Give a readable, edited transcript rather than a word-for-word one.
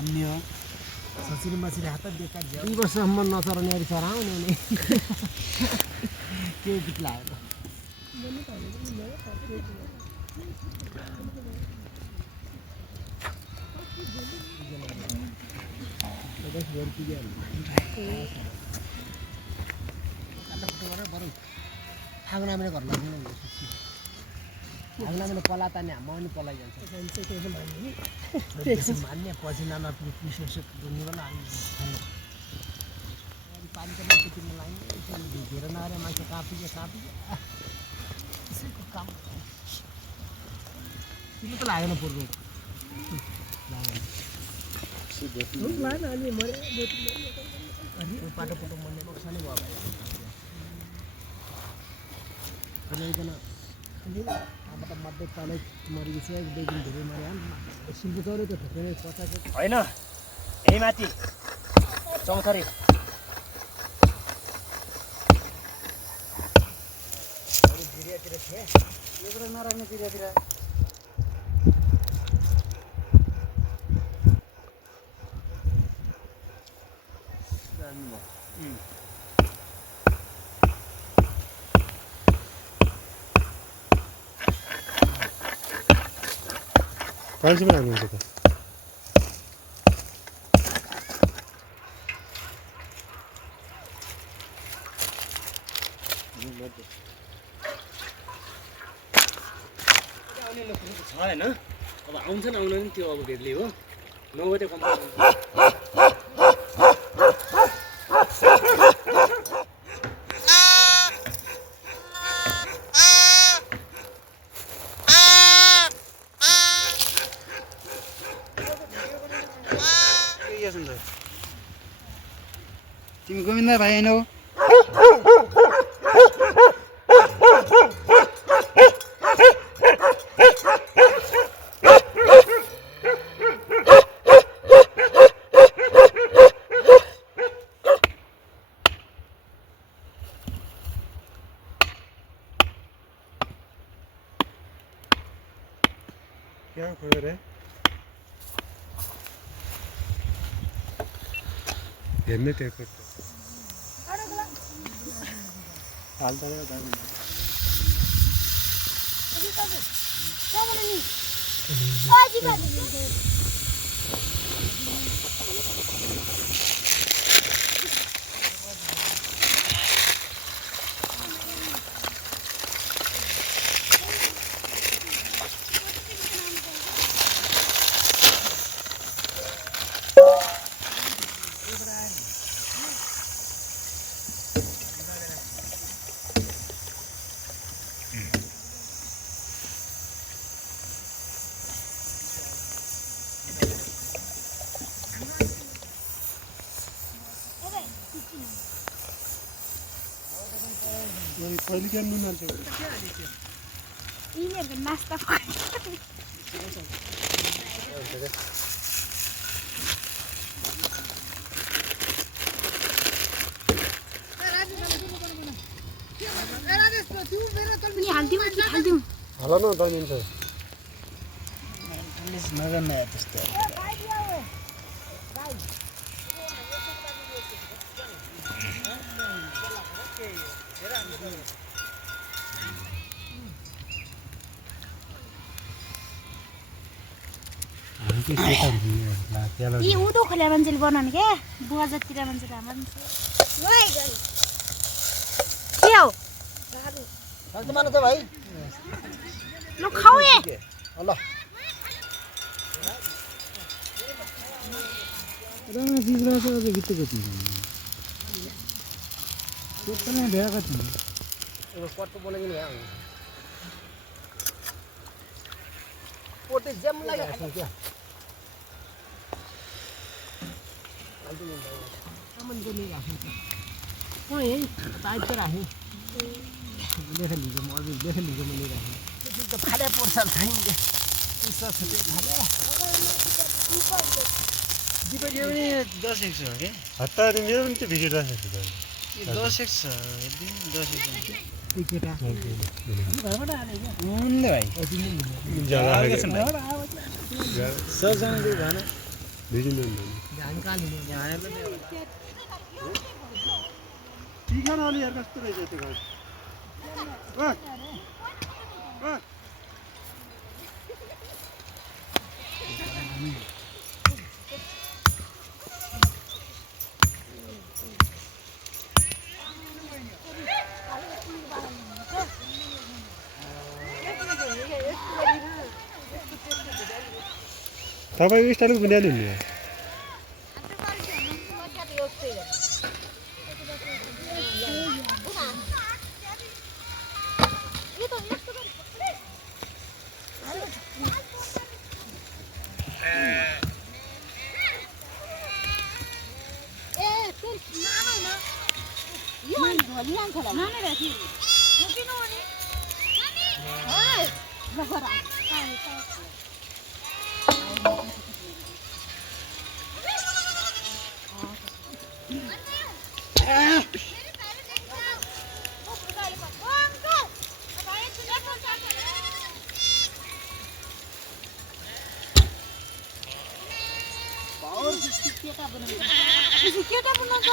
अन्य ससुरी मसुरी हात बेकार 2 वर्षसम्म नचराउने अरे चराउने नि के गीत लाग्यो आगना मेरो घर लाग्नु आगना मेरो पला तान्ने म पनि पलाइ जान्छ त्यसो मान्ने पछि नाना विशेष दुनियाँमा हामी पानी त मान्छे किन्न लाग्ने घेर नआएर मान्छे कापिन्छ त्यसैको काम तिमी त लागेन पुर्नु पाटो पाटो मर्ने नोक्सानै भयो भाइ अब त मध्य तलै मरिसक्यो 2 दिन धेरै मर्यो सिम्पु चौरै त ठोकेर 50 होइन यही माथि चौथरी गिरियातिर थिए एउटा नराख्ने गिरियातिर पानीमा हाल्नुहुन्छ त छ हैन अब आउँछन् आउन नि त्यो अब भेटले हो 9 बजे कम्प्लिट तिमी गोविन्द भाइ हैन हो क्या खबर है हेर्ने टेको हाल्दा पहिले क्या नुन हाल्छ यिनीहरुको नास्ता हाल न दमिन्छ नगर्नु त्यस्तो यी उदो खोले मान्छेले बनाउने क्या बुवा जतिर मान्छेले हाम्रो के हो सन्त मान्नु त भाइ ल खाऊ ए ल रङ जिब्रा छ अझ गिट्टो कति त्यो पनि भेका छ अब पटको बनाइदिनु भयो पोटे जम लाग्यो क्या सामान को नहीं राखें हाँ यही टाइट पे राखें देख लीजिए मौजूद देख लीजिए मैं नहीं राखें तो फाड़े पोर्सल खाएंगे इस सब से फाड़े दीपक ये पनि 10 1 छ के हतार मेरो पनि त्यो भिडियो राखेको छ 10 1 छ यदि 10 1 टिकेटा घरबाट आले क्या उनले भाइ ज्यादा सजनले भन भिजिँदैन हामी कहाँ लिने ती खान अलि हेर कस्तो रहेछ त्यो घाँस तपाईँको स्टाइलको बुनियादी हुने केटा बनाउँछ